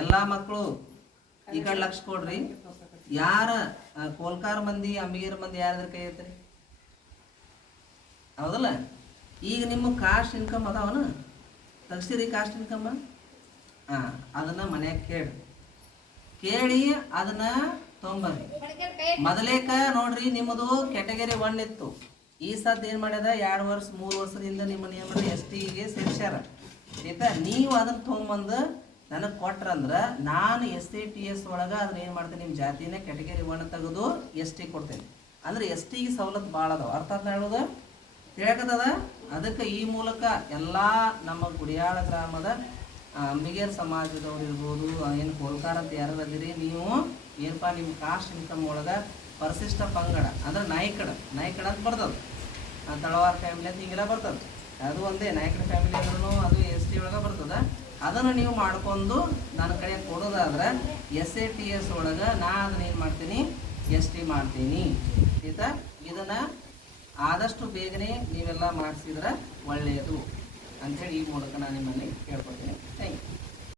ಎಲ್ಲಾ ಮಕ್ಕಳು ಈ ಕಡೆ ಲಕ್ಷ ಕೊಡ್ರಿ. ಯಾರ ಕೋಲ್ಕಾರ ಮಂದಿ ಅಂಬಿಗೇರ್ ಮಂದಿ ಯಾರದ್ರ ಕೈ ಐತ್ರಿ? ಹೌದಲ್ಲ? ಈಗ ನಿಮ್ಮ ಕಾಸ್ಟ್ ಇನ್ಕಮ್ ಅದಾವನ? ತಗ್ಸಿರಿ ಕಾಸ್ಟ್ ಇನ್ಕಮ್ ಹಾಂ ಅದನ್ನ ಮನ್ಯಾಗ ಕೇಳಿ. ಕೇಳಿ ಅದನ್ನ ತೊಂಬರ್ರಿ. ಮೊದಲೇಕ ನೋಡ್ರಿ ನಿಮ್ಮದು ಕ್ಯಾಟಗರಿ ಒನ್ ಇತ್ತು. ಈ ಸದ್ ಏನು ಮಾಡ್ಯದ? ಎರಡು ವರ್ಷ, ಮೂರು ವರ್ಷದಿಂದ ನಿಮ್ಮ ನಿಯಮ ಎಸ್ ಟಿಗೆ ಸೇರ್ಸ್ಯಾರ. ಆಯ್ತಾ? ನೀವು ಅದನ್ನ ತೊಗೊಂಬಂದು ನನಗೆ ಕೊಟ್ರಂದ್ರೆ ನಾನು ಎಸ್ ಸಿ ಟಿ ಎಸ್ ಒಳಗೆ ಅದನ್ನ ಏನು ಮಾಡ್ತೀನಿ ನಿಮ್ಮ ಜಾತಿನ ಕ್ಯಾಟಗರಿ ಒಣ ತೆಗೆದು ಎಸ್ ಟಿ ಕೊಡ್ತೇನೆ. ಅಂದ್ರೆ ಎಸ್ ಟಿಗೆ ಸವಲತ್ತು ಭಾಳ ಅದಾವ. ಅರ್ಥ ಅಂತ ಹೇಳೋದು? ತಿಳಕತ್ತದ ಅದಕ್ಕೆ ಈ ಮೂಲಕ ಎಲ್ಲ ನಮ್ಮ ಗುಡಿಯಾಳ ಗ್ರಾಮದ ಅಂಬಿಗೇರ್ ಸಮಾಜದವ್ರು ಇರ್ಬೋದು ಏನು ಕೋಲ್ಕಾರ ಅಂತ ಯಾರು ಅದಿರಿ, ನೀವು ಏನಪ್ಪ ನಿಮ್ಮ ಕಾಸ್ಟ್ ಇನ್ಕಮ್ ಒಳಗೆ ಪರಿಶಿಷ್ಟ ಪಂಗಡ, ಅಂದ್ರೆ ನಾಯ್ಕಡ ನಾಯ್ಕಡ ಅಂತ ಬರ್ತದೆ. ತಳವಾರ ಫ್ಯಾಮಿಲಿ ಅಂತ ಹಿಂಗೆಲ್ಲ ಬರ್ತದೆ. ಅದು ಒಂದೇ ನಾಯ್ಕಡ ಫ್ಯಾಮಿಲಿ ಅಂದ್ರೂ ಅದು ಎಸ್ ಟಿ ಒಳಗೆ ಬರ್ತದೆ. ಅದನ್ನು ನೀವು ಮಾಡ್ಕೊಂಡು ನನ್ನ ಕಡೆ ಕೊಡೋದಾದ್ರೆ ಎಸ್ ಎ ಟಿ ಎಸ್ ಒಳಗೆ ನಾ ಅದನ್ನ ಏನು ಮಾಡ್ತೀನಿ ಎಸ್ ಟಿ ಮಾಡ್ತೀನಿ. ಆಯಿತಾ? ಇದನ್ನು ಆದಷ್ಟು ಬೇಗನೆ ನೀವೆಲ್ಲ ಮಾಡಿಸಿದ್ರೆ ಒಳ್ಳೆಯದು ಅಂಥೇಳಿ ಈ ಮೂಲಕ ನಾನು ನಿಮ್ಮಲ್ಲಿ ಯು